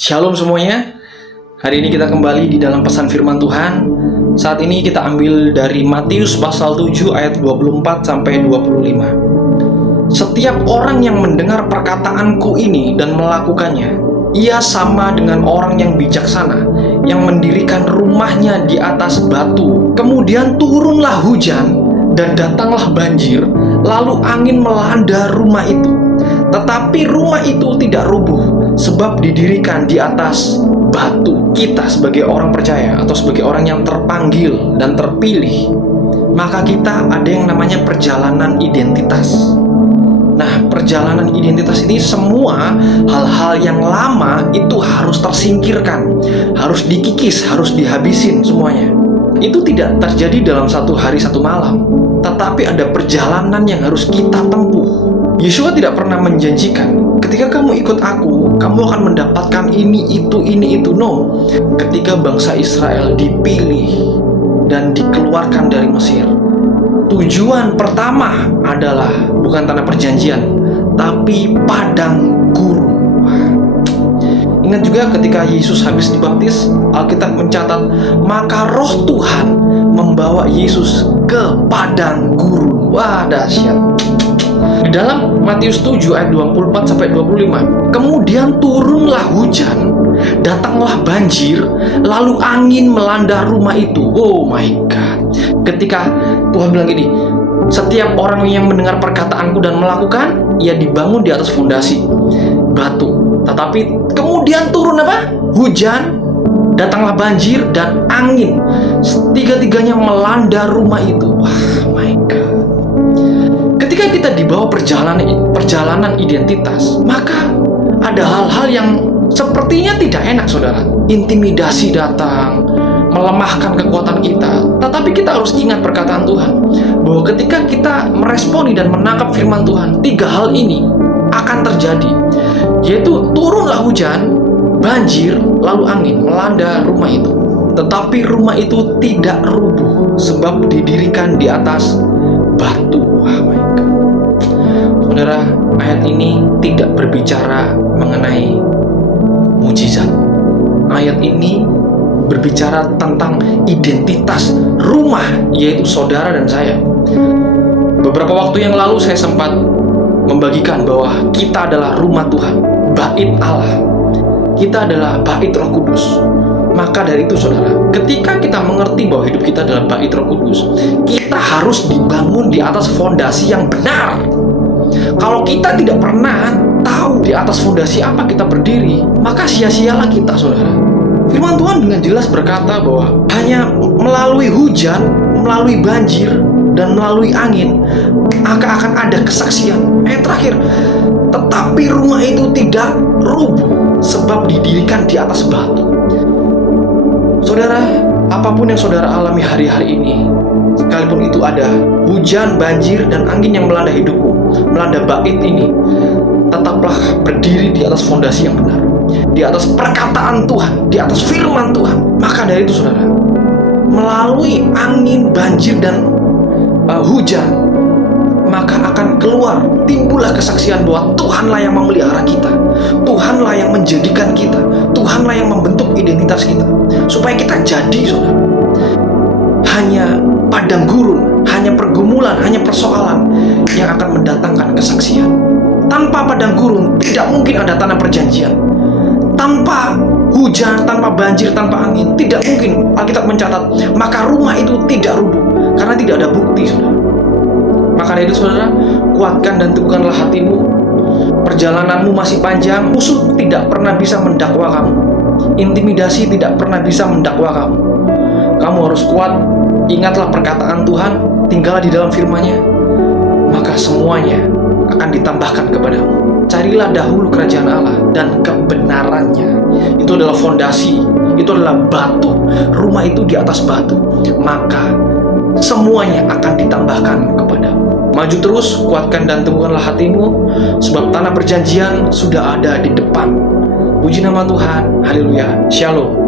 Shalom semuanya. Hari ini kita kembali di dalam pesan firman Tuhan. Saat ini kita ambil dari Matius pasal 7 ayat 24 sampai 25. Setiap orang yang mendengar perkataanku ini dan melakukannya, ia sama dengan orang yang bijaksana yang mendirikan rumahnya di atas batu. Kemudian turunlah hujan dan datanglah banjir, lalu angin melanda rumah itu. Tetapi rumah itu tidak rubuh, sebab didirikan di atas batu. Kita sebagai orang percaya atau sebagai orang yang terpanggil dan terpilih, maka kita ada yang namanya perjalanan identitas. Nah, perjalanan identitas ini semua hal-hal yang lama itu harus tersingkirkan, harus dikikis, harus dihabisin semuanya. Itu tidak terjadi dalam satu hari satu malam, tetapi ada perjalanan yang harus kita tempuh. Yeshua tidak pernah menjanjikan, ketika kamu ikut aku, kamu akan mendapatkan ini, itu. No. Ketika bangsa Israel dipilih dan dikeluarkan dari Mesir, tujuan pertama adalah bukan tanah perjanjian, tapi padang gurun. Ingat juga ketika Yesus habis dibaptis, Alkitab mencatat, maka roh Tuhan membawa Yesus ke padang gurun. Wah, dahsyat. Di dalam Matius 7 ayat 24 sampai 25, kemudian turunlah hujan, datanglah banjir, lalu angin melanda rumah itu. Oh my God. Ketika Tuhan bilang gini, setiap orang yang mendengar perkataanku dan melakukan, ia dibangun di atas fondasi batu. Tetapi kemudian turun apa? Hujan, datanglah banjir dan angin. Tiga-tiganya melanda rumah itu. Wah, my God. Ketika kita dibawa perjalanan identitas, maka ada hal-hal yang sepertinya tidak enak, saudara. Intimidasi datang, melemahkan kekuatan kita. Tetapi kita harus ingat perkataan Tuhan, bahwa ketika kita meresponi dan menangkap firman Tuhan, tiga hal ini akan terjadi, yaitu turunlah hujan, banjir, lalu angin melanda rumah itu. Tetapi rumah itu tidak rubuh, sebab didirikan di atas batu. Wah, my God. Saudara, ayat ini tidak berbicara mengenai mujizat. Ayat ini berbicara tentang identitas rumah, yaitu saudara dan saya. Beberapa waktu yang lalu saya sempat membagikan bahwa kita adalah rumah Tuhan, bait Allah. Kita adalah bait Roh Kudus. Maka dari itu, saudara, ketika kita mengerti bahwa hidup kita adalah bait Roh Kudus, kita harus dibangun di atas fondasi yang benar. Kalau kita tidak pernah tahu di atas fondasi apa kita berdiri, maka sia-sialah kita, saudara. Firman Tuhan dengan jelas berkata bahwa hanya melalui hujan, melalui banjir, dan melalui angin, maka akan ada kesaksian. Terakhir, tetapi rumah itu tidak rubuh, sebab didirikan di atas batu. Saudara, apapun yang saudara alami hari-hari ini, sekalipun itu ada hujan, banjir, dan angin yang melanda hidupmu, melanda bait ini, tetaplah berdiri di atas fondasi yang benar, di atas perkataan Tuhan, di atas firman Tuhan. Maka dari itu, saudara, melalui angin, banjir, dan hujan, maka akan keluar, timbullah kesaksian bahwa Tuhanlah yang memelihara kita, Tuhanlah yang menjadikan kita, Tuhanlah yang membentuk identitas kita, supaya kita jadi, saudara. Hanya padang gurun, hanya pergumulan, hanya persoalan yang akan mendatangkan kesaksian. Tanpa padang gurun, tidak mungkin ada tanah perjanjian. Tanpa hujan, tanpa banjir, tanpa angin, tidak mungkin. Alkitab mencatat, maka rumah itu tidak rubuh, karena tidak ada bukti, saudara. Maka dari itu, saudara, kuatkan dan teguhkanlah hatimu. Perjalananmu masih panjang, musuh tidak pernah bisa mendakwa kamu, intimidasi tidak pernah bisa mendakwa kamu. Kamu harus kuat. Ingatlah perkataan Tuhan, tinggallah di dalam firman-Nya, maka semuanya akan ditambahkan kepadamu. Carilah dahulu kerajaan Allah dan kebenarannya. Itu adalah fondasi, itu adalah batu. Rumah itu di atas batu, maka semuanya akan ditambahkan kepadamu. Maju terus, kuatkan dan teguhkanlah hatimu, sebab tanah perjanjian sudah ada di depan. Puji nama Tuhan, haleluya, shalom.